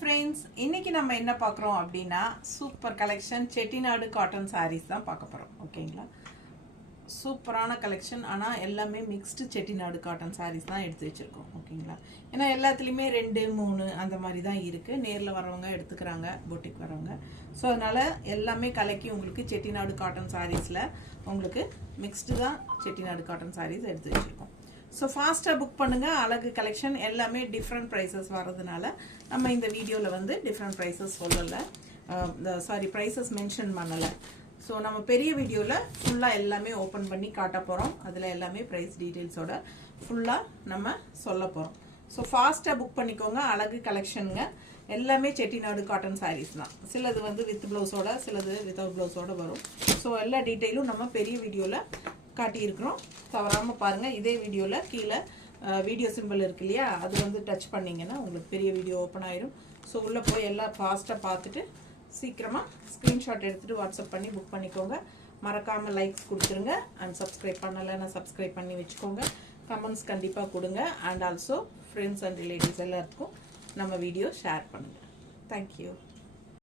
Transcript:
Friends, இன்னைக்கு நம்ம என்ன பார்க்குறோம் அப்படின்னா super collection Chettinad cotton sarees தான் பார்க்க போகிறோம். ஓகேங்களா, சூப்பரான கலெக்ஷன். ஆனால் எல்லாமே மிக்ஸ்டு செட்டிநாடு காட்டன் சாரீஸ் தான் எடுத்து வச்சுருக்கோம். ஓகேங்களா, ஏன்னா எல்லாத்துலேயுமே 2, 3 அந்த மாதிரி தான் இருக்குது. நேரில் வரவங்க எடுத்துக்கிறாங்க, பொட்டிக் வரவங்க. ஸோ அதனால் எல்லாமே கலக்கி உங்களுக்கு செட்டிநாடு காட்டன் சாரீஸில் உங்களுக்கு மிக்ஸ்டு தான் செட்டிநாடு காட்டன் சாரீஸ் எடுத்து வச்சுருக்கோம். ஸோ ஃபாஸ்ட்டாக புக் பண்ணுங்கள். அழகு கலெக்ஷன் எல்லாமே டிஃப்ரெண்ட் ப்ரைஸஸ் வர்றதுனால நம்ம இந்த வீடியோவில் வந்து டிஃப்ரெண்ட் ப்ரைஸஸ் சொல்லலை, ப்ரைஸஸ் மென்ஷன் பண்ணலை. ஸோ நம்ம பெரிய வீடியோவில் ஃபுல்லாக எல்லாமே ஓப்பன் பண்ணி காட்ட போகிறோம். அதில் எல்லாமே ப்ரைஸ் டீட்டெயில்ஸோட ஃபுல்லாக நம்ம சொல்ல போகிறோம். ஸோ ஃபாஸ்ட்டாக புக் பண்ணிக்கோங்க. அழகு கலெக்ஷனுங்க. எல்லாமே செட்டிநாடு காட்டன் சாரீஸ் தான். சிலது வந்து வித் ப்ளவுஸோட, சிலது வித்தவுட் ப்ளவுஸோட வரும். ஸோ எல்லா டீட்டெயிலும் நம்ம பெரிய வீடியோவில் காட்டியிருக்கிறோம். தவறாமல் பாருங்கள். இதே வீடியோவில் கீழே வீடியோ சிம்பிள் இருக்கு இல்லையா, அது வந்து டச் பண்ணிங்கன்னா உங்களுக்கு பெரிய வீடியோ ஓப்பன் ஆயிரும். ஸோ உள்ளே போய் எல்லாம் ஃபாஸ்ட்டாக பார்த்துட்டு சீக்கிரமாக ஸ்க்ரீன்ஷாட் எடுத்துகிட்டு வாட்ஸ்அப் பண்ணி புக் பண்ணிக்கோங்க. மறக்காமல் லைக்ஸ் கொடுத்துருங்க. அண்ட் சப்ஸ்கிரைப் பண்ணலைன்னா சப்ஸ்கிரைப் பண்ணி வச்சுக்கோங்க. கமெண்ட்ஸ் கண்டிப்பாக கொடுங்க. And also friends and relatives எல்லாத்துக்கும் நம்ம வீடியோ ஷேர் பண்ணுங்கள். தேங்க்யூ.